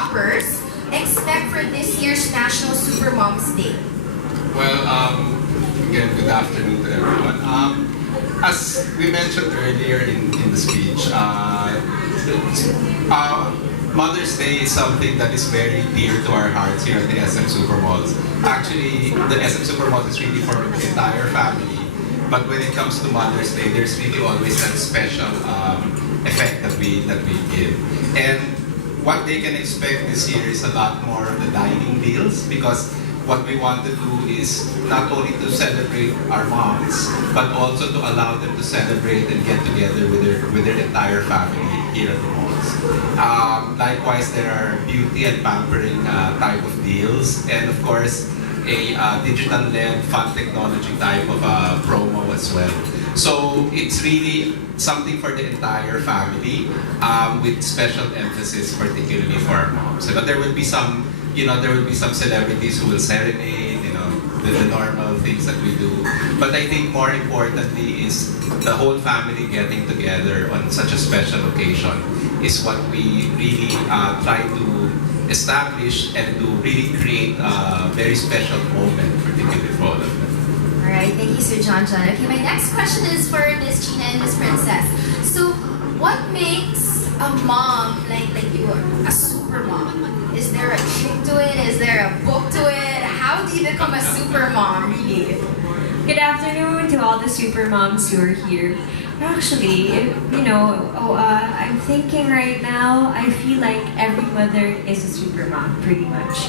shoppers expect for this year's National Supermoms Day? Well, again, good afternoon to everyone. As we mentioned earlier in the speech, Mother's Day is something that is very dear to our hearts here at the SM Supermalls. Actually, the SM Supermalls is really for the entire family. But when it comes to Mother's Day, there's really always that special effect that we give. And what they can expect this year is a lot more of the dining deals, because what we want to do is not only to celebrate our moms, but also to allow them to celebrate and get together with their entire family here at the malls. Likewise, there are beauty and pampering type of deals, and of course, a digital-led fun technology type of promo as well. So it's really something for the entire family, with special emphasis particularly for our moms. So there will be some, there will be some celebrities who will serenade, the normal things that we do. But I think more importantly is the whole family getting together on such a special occasion is what we really try to establish and to really create a very special moment, particularly for all of them. All right, thank you, Sir John. Okay, my next question is for Miss Chynna and Miss Princess. So, what makes a mom like you a super mom? Is there a trick to it? Is there a book to it? How do you become a super mom, really? Good afternoon to all the super moms who are here. Actually, I'm thinking right now, I feel like every mother is a super mom, pretty much.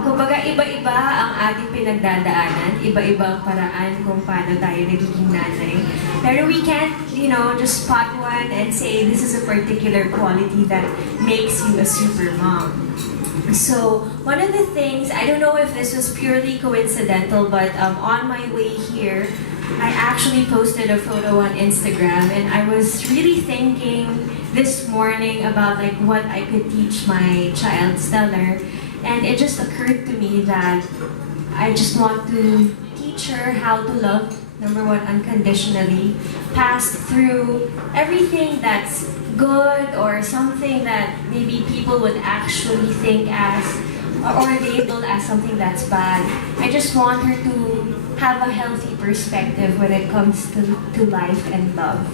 Kumbaga, iba-iba ang ating pinagdadaanan, iba-iba ang paraan kung paano tayo nagiging nanay. Pero we can't, just spot one and say this is a particular quality that makes you a super mom. So, one of the things, I don't know if this was purely coincidental, but on my way here, I actually posted a photo on Instagram, and I was really thinking this morning about what I could teach my child Stellar, and it just occurred to me that I just want to teach her how to love, number one, unconditionally, pass through everything that's good or something that maybe people would actually think as or label as something that's bad. I just want her to have a healthy perspective when it comes to life and love.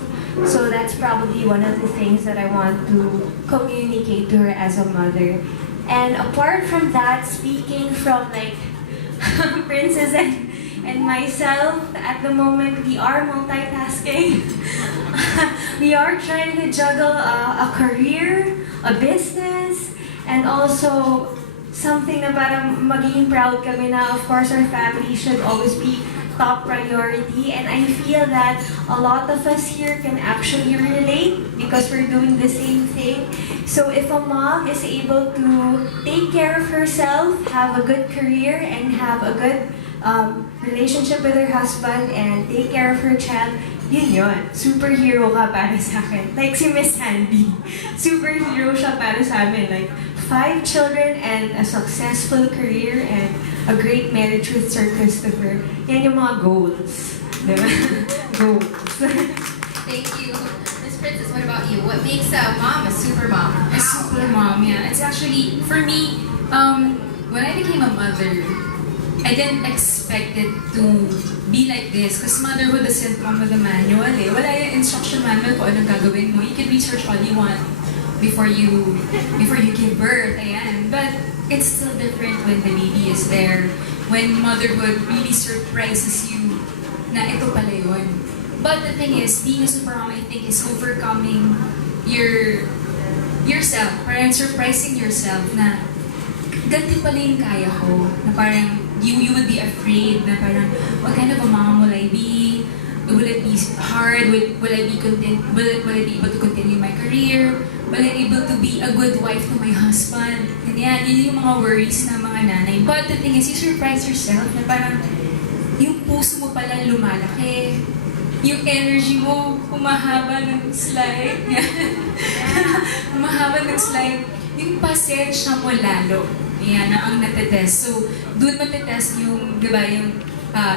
So that's probably one of the things that I want to communicate to her as a mother. And apart from that, speaking from Princess and myself, at the moment we are multitasking. We are trying to juggle a career, a business, and also something na parang magiging proud kami na, of course, our family should always be top priority. And I feel that a lot of us here can actually relate because we're doing the same thing. So if a mom is able to take care of herself, have a good career, and have a good relationship with her husband, and take care of her child, yun. Superhero ka para sa akin. Like si Miss Sandy. Superhero siya para sa amin. 5 children and a successful career and a great marriage with Sir Christopher. Yan yung mga goals. Diba? Goals. Thank you. Miss Princess, what about you? What makes a mom a super mom? A super mom, yeah. It's actually, for me, when I became a mother, I didn't expect it to be like this because motherhood doesn't come with a manual eh. Wala yung instruction manual kung anong gagawin mo. You can research all you want before you give birth, ayan. But it's still different when the baby is there, when motherhood really surprises you na ito pala yun. But the thing is, being a super mom, I think, is overcoming yourself, parang surprising yourself na ganito pala yung kaya ko, na parang you would be afraid na parang, what kind of a mom will I be? Will it be hard? Will I be able to continue my career? Will I be able to be a good wife to my husband? And yan, yun yung mga worries ng mga nanay. But the thing is, you surprise yourself na parang yung puso mo pala lumalaki. Yung energy mo, humahaba ng slide. Humahaba ng slide. Yung pasensya mo lalo. Yan na ang natetest. So, doon matetest yung, di ba, yung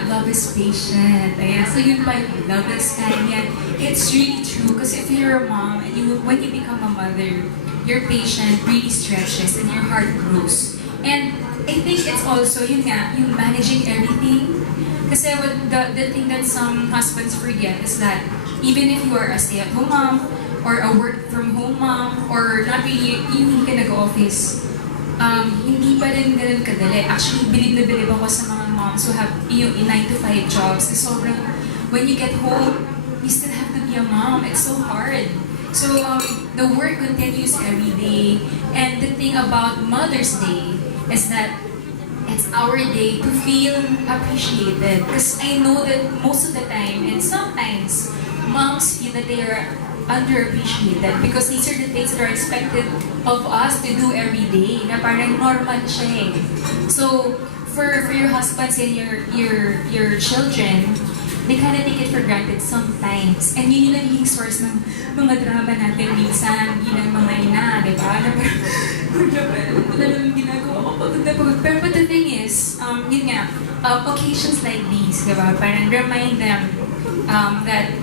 love is patient. Ayan. So yun pa yung love is kind. Yan. It's really true. Because if you're a mom and when you become a mother, your patient really stretches and your heart grows. And I think it's also, yun nga, yung managing everything. Kasi the thing that some husbands forget is that even if you are a stay-at-home mom, or a work-from-home mom, or not really, hindi ka nag-office, hindi pa rin ganun kadali. Actually, bilib na bilib ako sa mga moms who have yung 9-to-5 jobs. Sobrang, when you get home, you still have to be a mom. It's so hard. So, the work continues every day. And the thing about Mother's Day is that it's our day to feel appreciated. Because I know that most of the time, and sometimes, moms feel that they are underappreciated because these are the things that are expected of us to do every day, na parang normal siya eh. So, for your husbands and your children, they kind of take it for granted sometimes. And yun yung naging source ng mga drama natin minsan, yun ang mga ina, di ba? Na parang, wala naman ginagawa ko, pagod na pagod. Pero but the thing is, yun nga, occasions like these, di ba? Parang remind them that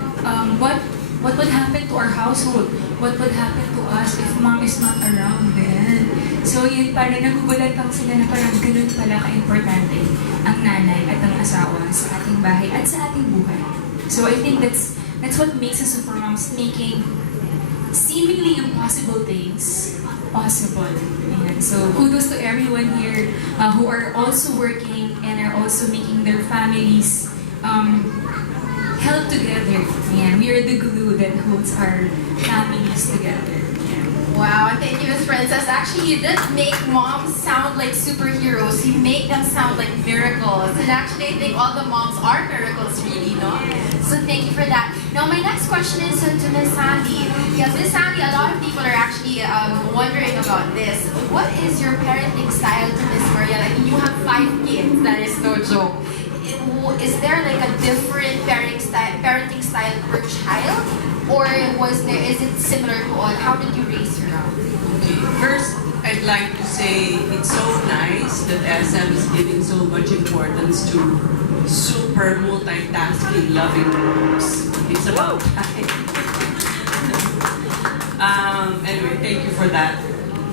what would happen to our household? What would happen to us if mom is not around then? So yun, parang nagugulat lang sila na parang ganun pala ka-importante ang nanay at ang asawa sa ating bahay at sa ating buhay. So I think that's what makes us supermoms, making seemingly impossible things possible. Ayan. So kudos to everyone here who are also working and are also making their families held together. Ayan. We are the glue that holds our families together. Wow, thank you, Miss Princess. Actually, you didn't make moms sound like superheroes. You make them sound like miracles. And actually, I think all the moms are miracles, really, no? So thank you for that. Now, my next question is to Miss Sandy. Yeah, Miss Sandy, a lot of people are actually wondering about this. What is your parenting style to Miss Mariel? I mean, you have 5 kids. That is no joke. Is there like a different parenting style per child? Or is it similar to all? How did you raise her up? Okay, first, I'd like to say it's so nice that SM is giving so much importance to super multitasking, loving moms. It's about time. Anyway, thank you for that.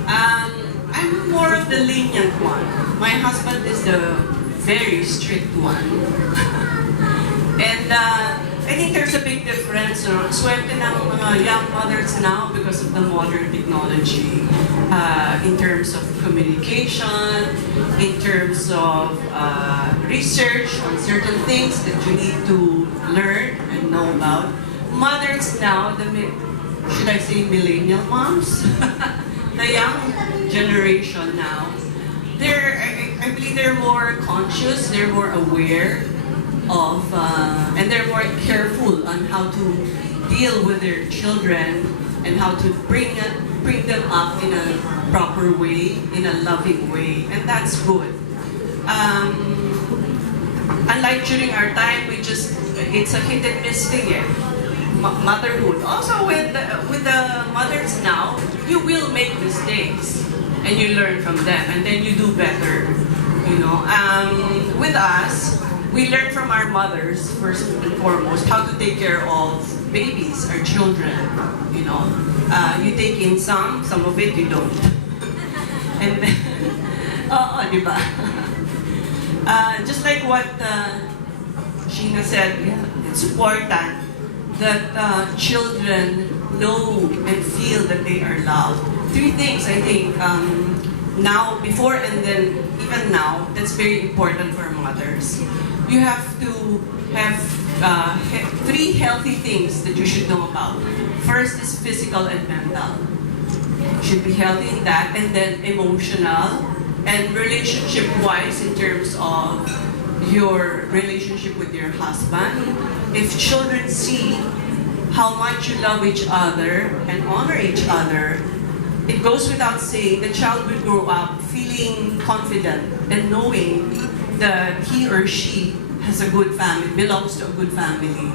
I'm more of the lenient one. My husband is the very strict one. And I think there's a big difference. Swerte ng mga young mothers now because of the modern technology in terms of communication, in terms of research on certain things that you need to learn and know about. Mothers now, should I say millennial moms? The young generation now, I believe they're more conscious, they're more aware of, and they're more careful on how to deal with their children and how to bring them up in a proper way, in a loving way, and that's good. Unlike during our time, it's a hit and miss thing, eh? Motherhood. Also with the mothers now, you will make mistakes and you learn from them and then you do better. You know, with us, we learn from our mothers first and foremost how to take care of babies, our children. You know, you take in some of it you don't. And then, diba? Just like what Chynna said, it's important that children know and feel that they are loved. 3 things I think now, before and then even now, that's very important for mothers. You have to have 3 healthy things that you should know about. First is physical and mental. You should be healthy in that, and then emotional and relationship-wise in terms of your relationship with your husband. If children see how much you love each other and honor each other, it goes without saying the child will grow up feeling confident and knowing that he or she has a good family, belongs to a good family,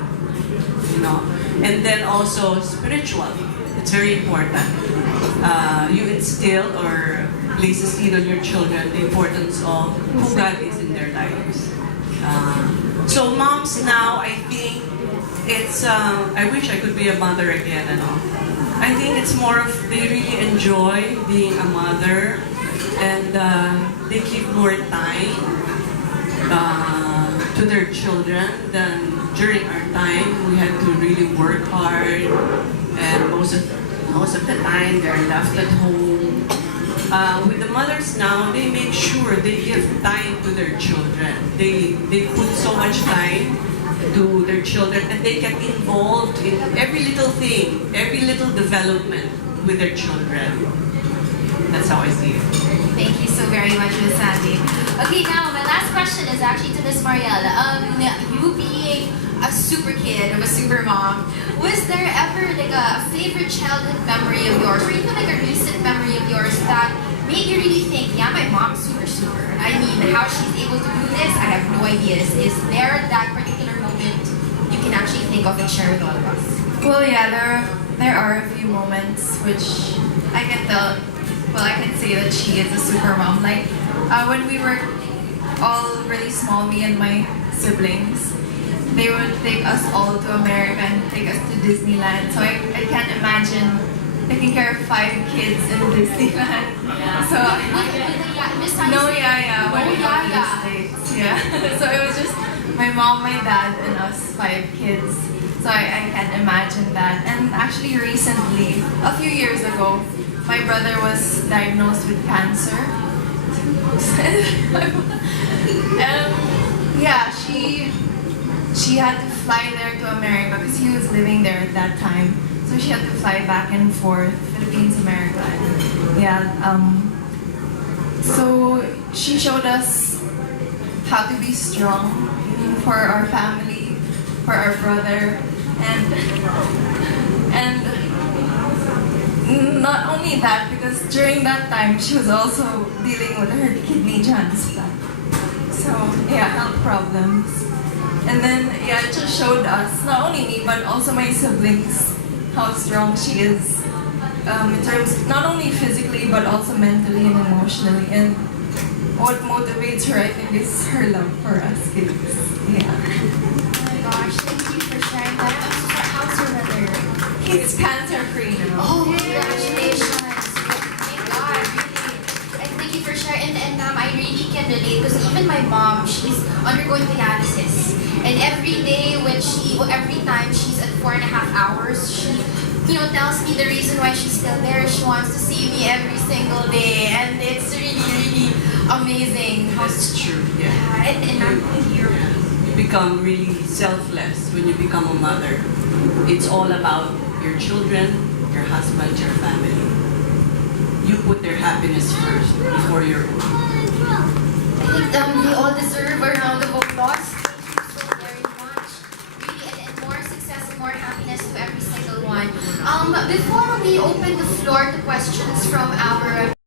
you know. And then also spiritual, it's very important. You instill or place a seed on your children the importance of who God is in their lives. So moms now, I think it's, I wish I could be a mother again, I think it's more of they really enjoy being a mother, and they give more time to their children than during our time. We had to really work hard, and most of the time they're left at home. With the mothers now, they make sure they give time to their children. They put so much time to their children, and they get involved in every little thing, every little development with their children. That's how I see it. Thank you so very much, Miss Sandy. Okay, now my last question is actually to Miss Mariel. You being a super kid of a super mom, was there ever like a favorite childhood memory of yours, or even like a recent memory of yours that made you really think, yeah, my mom's super super. I mean, how she's able to do this, I have no idea. Is there that particular moment you can actually think of and share with all of us? Well, yeah, there are a few moments which I can tell. Well, I can say that she is a super mom. Like when we were all really small, me and my siblings, they would take us all to America and take us to Disneyland. So I can't imagine taking care of 5 kids in Disneyland. So no, yeah, when we got to the States, yeah. So it was just my mom, my dad, and us 5 kids. So I can't imagine that. And actually, recently, a few years ago, my brother was diagnosed with cancer. Yeah, she had to fly there to America because he was living there at that time. So she had to fly back and forth, Philippines, America. Yeah. So she showed us how to be strong for our family, for our brother, and not only that, because during that time she was also dealing with her kidney transplant. So yeah, health problems. And then yeah, it just showed us, not only me but also my siblings, how strong she is in terms not only physically but also mentally and emotionally. And what motivates her, I think, is her love for us kids. Yeah. Oh my gosh, thank you for sharing that. How's your brother? He's cancer-free now. Oh, congratulations. Thank God, really. And thank you for sharing. And ma'am, I really can relate because even my mom, she's undergoing dialysis. And every time she's at 4.5 hours, she, tells me the reason why she's still there. She wants to see me every single day. And it's really, really amazing. That's true, yeah. And I'm here. You become really selfless when you become a mother. It's all about your children, your husband, your family. You put their happiness first before your own. I think we all deserve a round of applause. Thank you so very much. Really, and more success and more happiness to every single one. Before we open the floor to questions from our